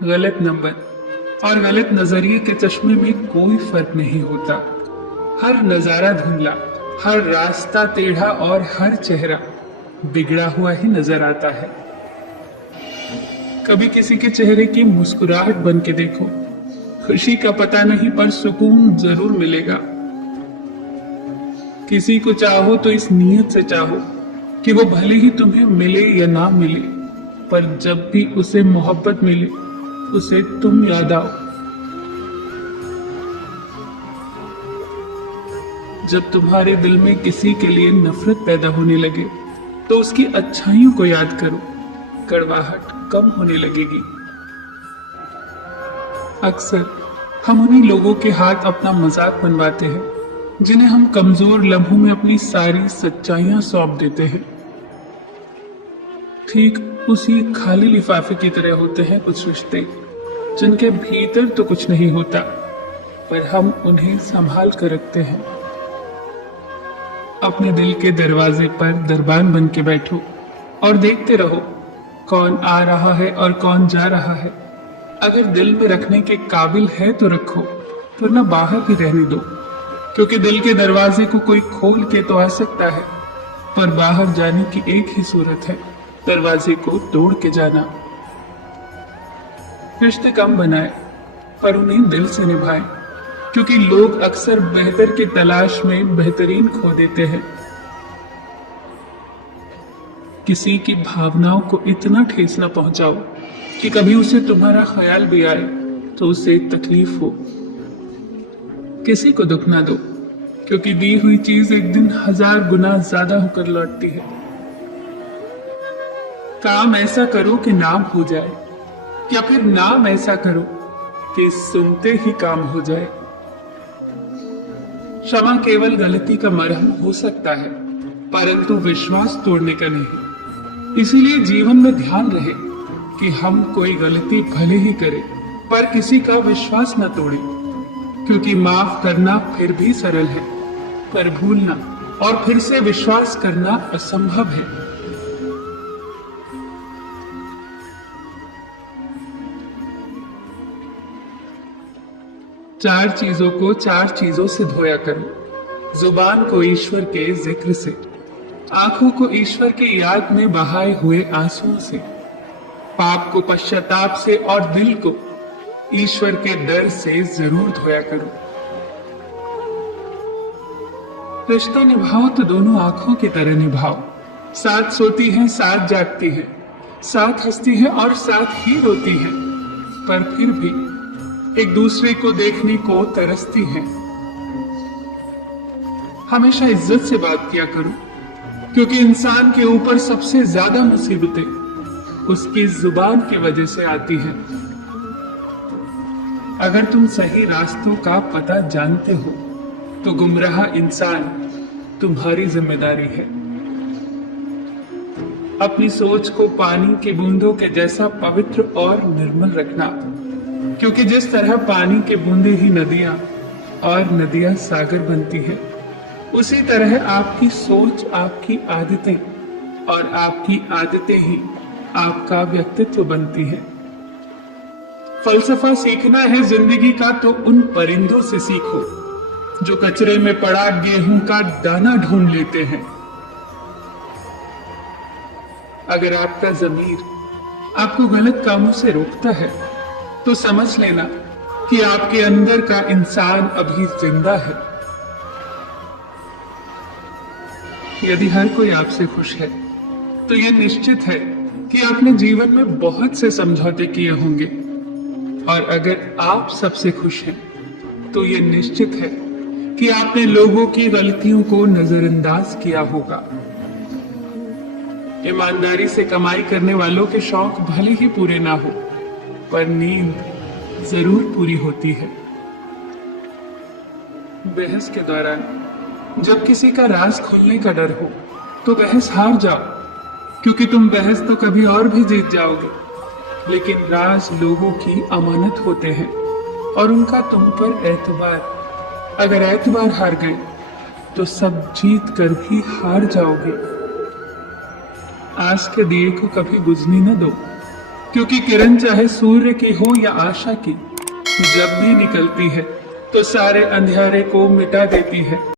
गलत नंबर और गलत नजरिए के चश्मे में कोई फर्क नहीं होता। हर नजारा धुंधला, हर रास्ता टेढ़ा और हर चेहरा बिगड़ा हुआ ही नजर आता है। कभी किसी के चेहरे की मुस्कुराहट बन के देखो। खुशी का पता नहीं पर सुकून जरूर मिलेगा। किसी को चाहो तो इस नीयत से चाहो कि वो भले ही तुम्हें मिले या ना मिले, पर जब भी उसे मोहब्बत मिले उसे तुम याद आओ। जब तुम्हारे दिल में किसी के लिए नफरत पैदा होने लगे तो उसकी अच्छाइयों को याद करो, कड़वाहट कम होने लगेगी। अक्सर हम उन्हीं लोगों के हाथ अपना मजाक बनवाते हैं जिन्हें हम कमजोर लम्हों में अपनी सारी सच्चाइयां सौंप देते हैं। ठीक उसी खाली लिफाफे की तरह होते हैं कुछ रिश्ते जिनके भीतर तो कुछ नहीं होता, पर हम उन्हें संभाल कर रखते हैं। अपने दिल के दरवाजे पर दरबान बन के बैठो और देखते रहो कौन आ रहा है और कौन जा रहा है। अगर दिल में रखने के काबिल है तो रखो, वरना बाहर भी रहने दो, क्योंकि दिल के दरवाजे को कोई खोल के तो आ सकता है, पर बाहर जाने की एक ही सूरत है, दरवाजे को तोड़ के जाना। रिश्ते कम बनाए पर उन्हें दिल से निभाएं, क्योंकि लोग अक्सर बेहतर की तलाश में बेहतरीन खो देते हैं। किसी की भावनाओं को इतना ठेस न पहुंचाओ कि कभी उसे तुम्हारा ख्याल भी आए तो उसे तकलीफ हो। किसी को दुख ना दो, क्योंकि दी हुई चीज एक दिन 1000 गुना ज्यादा होकर लौटती है। काम ऐसा करो कि नाम हो जाए, या फिर नाम ऐसा करो कि सुनते ही काम हो जाए। क्षमा केवल गलती का मरहम हो सकता है, परंतु विश्वास तोड़ने का नहीं। इसीलिए जीवन में ध्यान रहे कि हम कोई गलती भले ही करें, पर किसी का विश्वास न तोड़ें, क्योंकि माफ करना फिर भी सरल है, पर भूलना और फिर से विश्वास करना असंभव है। चार चीजों को चार चीजों से धोया करो। जुबान को ईश्वर के जिक्र से, आंखों को ईश्वर की याद में बहाए हुए आंसुओं से, पाप को पश्चाताप से और दिल को ईश्वर के डर से जरूर धोया करो। रिश्ता निभाओ तो दोनों आंखों की तरह निभाओ। साथ सोती है, साथ जागती है, साथ हंसती है और साथ ही रोती है, पर फिर भी एक दूसरे को देखने को तरसती है। हमेशा इज्जत से बात किया करो, क्योंकि इंसान के ऊपर सबसे ज्यादा मुसीबतें उसकी जुबान की वजह से आती हैं। अगर तुम सही रास्तों का पता जानते हो तो गुमराह इंसान तुम्हारी जिम्मेदारी है। अपनी सोच को पानी की बूंदों के जैसा पवित्र और निर्मल रखना, क्योंकि जिस तरह पानी के बूंदे ही नदियां और नदियां सागर बनती हैं, उसी तरह आपकी सोच आपकी आदतें और आपकी आदतें ही आपका व्यक्तित्व बनती हैं। फलसफा सीखना है जिंदगी का तो उन परिंदों से सीखो जो कचरे में पड़ा गेहूं का दाना ढूंढ लेते हैं। अगर आपका ज़मीर आपको गलत कामों से रोकता है तो समझ लेना कि आपके अंदर का इंसान अभी जिंदा है। यदि हर कोई आपसे खुश है तो यह निश्चित है कि आपने जीवन में बहुत से समझौते किए होंगे, और अगर आप सबसे खुश हैं तो यह निश्चित है कि आपने लोगों की गलतियों को नजरअंदाज किया होगा। ईमानदारी से कमाई करने वालों के शौक भले ही पूरे ना हो, पर नींद जरूर पूरी होती है। बहस के दौरान जब किसी का राज खुलने का डर हो तो बहस हार जाओ, क्योंकि तुम बहस तो कभी और भी जीत जाओगे, लेकिन राज लोगों की अमानत होते हैं और उनका तुम पर एतबार। अगर एतबार हार गए तो सब जीत कर भी हार जाओगे। आस के दिए को कभी बुझने न दो, क्योंकि किरण चाहे सूर्य की हो या आशा की, जब भी निकलती है तो सारे अंधेरे को मिटा देती है।